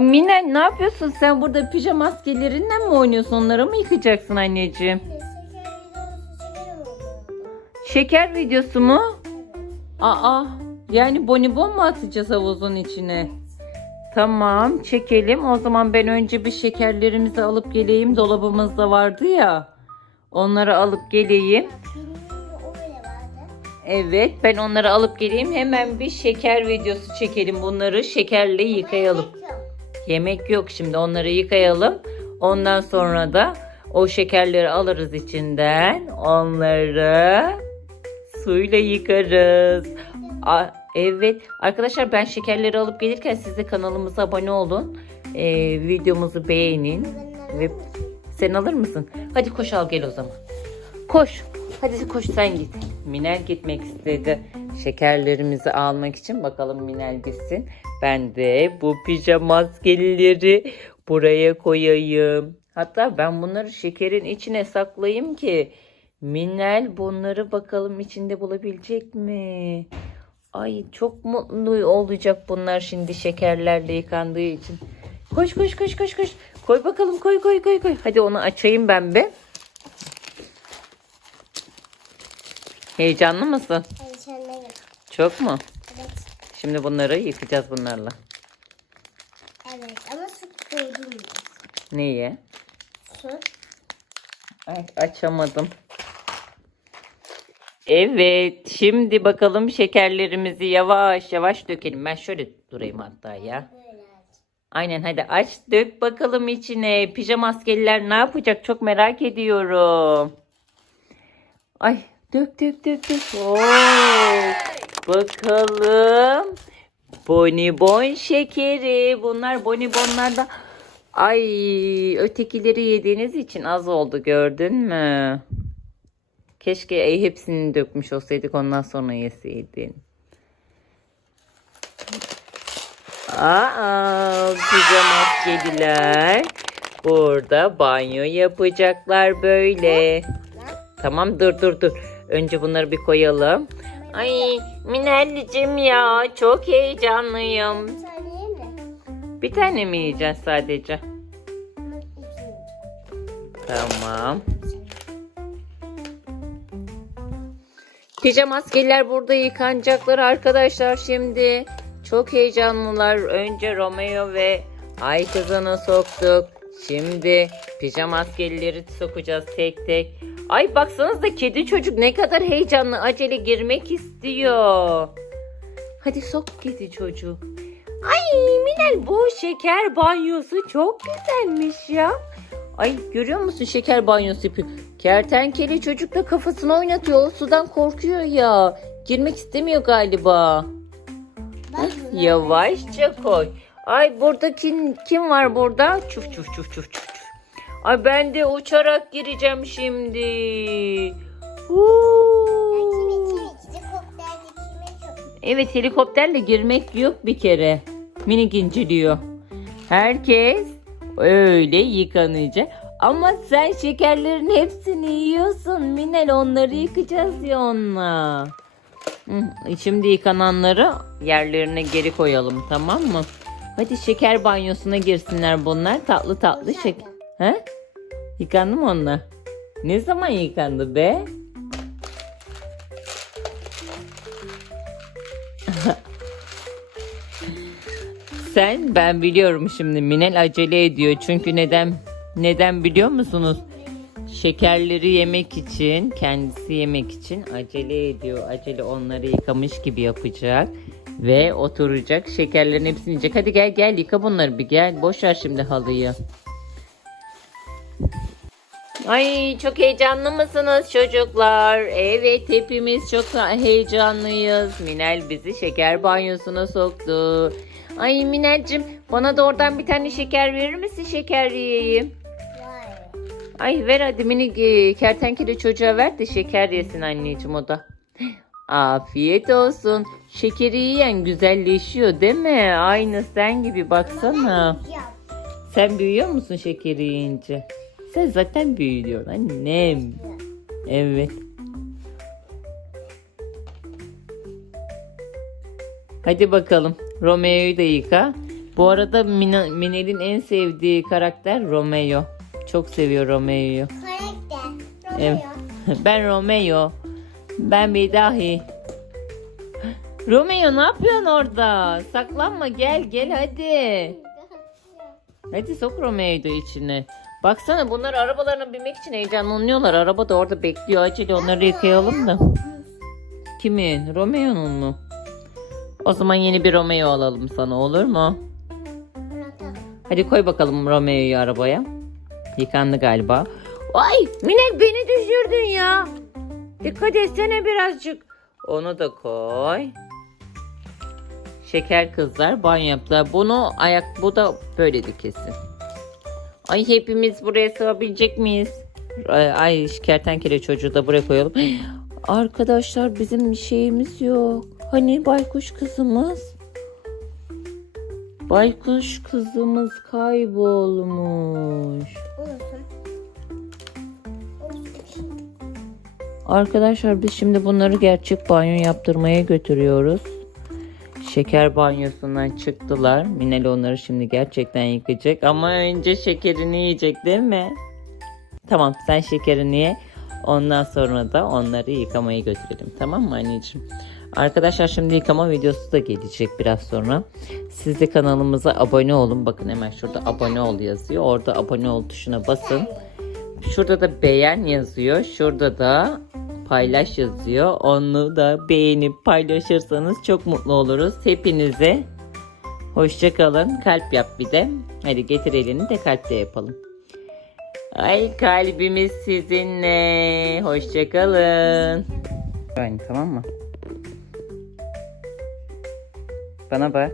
Mine ne yapıyorsun sen burada pijama maskelerinden mi oynuyorsun? Onları mı yıkacaksın anneciğim? Şeker videosu mu? Aa yani bonibon mu atacağız havuzun içine? Tamam çekelim. O zaman ben önce bir şekerlerimizi alıp geleyim. Dolabımızda vardı ya. Onları alıp geleyim. Evet ben onları alıp geleyim. Hemen bir şeker videosu çekelim. Bunları şekerle yıkayalım. Yemek yok şimdi onları yıkayalım. Ondan sonra da o şekerleri alırız içinden. Onları suyla yıkarız. A- evet arkadaşlar ben şekerleri alıp gelirken siz de kanalımıza abone olun. Ee, videomuzu beğenin. Ve sen alır mısın? Hadi koş al gel o zaman. Koş. Hadi koş sen git. Minel gitmek istedi. Şekerlerimizi almak için bakalım Minel gitsin. Ben de bu pijama maskeleri buraya koyayım. Hatta ben bunları şekerin içine saklayayım ki Minel bunları bakalım içinde bulabilecek mi? Ay çok mutlu olacak bunlar şimdi şekerlerle yıkandığı için. Koş koş koş koş koş. Koy bakalım koy koy koy koy. Hadi onu açayım ben bir. Heyecanlı mısın? Çok mu? Şimdi bunları yıkayacağız bunlarla. Evet ama su koydum. Neyi? Su. Ay, açamadım. Evet, şimdi bakalım şekerlerimizi yavaş yavaş dökelim. Ben şöyle durayım hatta ya. Aynen hadi aç dök bakalım içine. Pijama maskeliler ne yapacak çok merak ediyorum. Ay dök dök dök dök. Oo, bakalım. Bonibon şekeri. Bunlar bonibonlarda. Ay ötekileri yediğiniz için az oldu gördün mü? Keşke e, hepsini dökmüş olsaydık ondan sonra yeseydin. Aa, pijama maskeliler. Burada banyo yapacaklar böyle. Tamam dur dur dur. Önce bunları bir koyalım. Ay Minellicim ya çok heyecanlıyım. Bir tane mi? Yiyeceğiz sadece? Tamam. Pijama maskeler burada yıkanacaklar arkadaşlar şimdi. Çok heyecanlılar. Önce Romeo ve Ay kızını soktuk. Şimdi pijama maskeleri sokacağız tek tek. Ay baksanıza kedi çocuk ne kadar heyecanlı acele girmek istiyor. Hadi sok kedi çocuk. Ay Minel bu şeker banyosu çok güzelmiş ya. Ay görüyor musun şeker banyosu yapıyor. Kertenkele çocuk da kafasını oynatıyor. O sudan korkuyor ya. Girmek istemiyor galiba. Yavaşça koy. Ay burada kim, kim var burada? Çuf çuf çuf çuf çuf. Ay ben de uçarak gireceğim şimdi. Evet helikopterle girmek yok bir kere. Minik inceliyor. Herkes öyle yıkanacak. Ama sen şekerlerin hepsini yiyorsun. Minel onları yıkacağız ya onunla. Şimdi yıkananları yerlerine geri koyalım tamam mı? Hadi şeker banyosuna girsinler bunlar. Tatlı tatlı şeker. He? Yıkandı mı onlar? Ne zaman yıkandı be? Sen ben biliyorum şimdi Minel acele ediyor. Çünkü neden neden biliyor musunuz? Şekerleri yemek için, kendisi yemek için acele ediyor. Acele onları yıkamış gibi yapacak ve oturacak. Şekerlerin hepsini yiyecek. Hadi gel gel yıka bunları bir gel. Boş ver şimdi halıyı. Ay çok heyecanlı mısınız çocuklar? Evet hepimiz çok heyecanlıyız. Minel bizi şeker banyosuna soktu. Ay Minel'cim bana da oradan bir tane şeker verir misin şeker yiyeyim? Ay ver hadi minik e, kertenkele çocuğa ver de şeker yesin anneciğim o da. Afiyet olsun. Şekeri yiyen güzelleşiyor değil mi? Aynı sen gibi baksana. Sen büyüyor musun şekeri yiyince? Sen zaten büyüyorsun annem. Evet. Hadi bakalım. Romeo'yu da yıka. Bu arada Mina, Minel'in en sevdiği karakter Romeo. Çok seviyor Romeo'yu. Karakter. Evet. Romeo. Ben Romeo. Ben bir dahi. Romeo ne yapıyorsun orada? Saklanma gel gel hadi. Hadi sok Romeo'yu da içine. Baksana bunlar arabalarına binmek için heyecanlanıyorlar. Araba da orada bekliyor. Acele onları yıkayalım da. Kimin? Romeo'nun mu? O zaman yeni bir Romeo alalım sana olur mu? Hadi koy bakalım Romeo'yu arabaya. Yıkandı galiba. Ay Minek beni düşürdün ya. Dikkat etsene birazcık. Onu da koy. Şeker kızlar banyo yaptılar. Bunu ayak bu da böyledi kesin. Ay hepimiz buraya sığabilecek miyiz? Ay, ay kertenkele çocuğu da buraya koyalım. Arkadaşlar bizim bir şeyimiz yok. Hani baykuş kızımız? Baykuş kızımız kaybolmuş. Olsun. Arkadaşlar biz şimdi bunları gerçek banyo yaptırmaya götürüyoruz. Şeker banyosundan çıktılar. Minel onları şimdi gerçekten yıkayacak. Ama önce şekerini yiyecek değil mi? Tamam sen şekerini ye. Ondan sonra da onları yıkamaya götürelim. Tamam mı anneciğim? Arkadaşlar şimdi yıkama videosu da gelecek biraz sonra. Siz de kanalımıza abone olun. Bakın hemen şurada abone ol yazıyor. Orada abone ol tuşuna basın. Şurada da beğen yazıyor. Şurada da paylaş yazıyor. Onu da beğenip paylaşırsanız çok mutlu oluruz. Hepinize hoşça kalın. Kalp yap bir de. Hadi getir elini de kalple yapalım. Ay kalbimiz sizinle. Hoşça kalın. Yani tamam mı? Bana bak.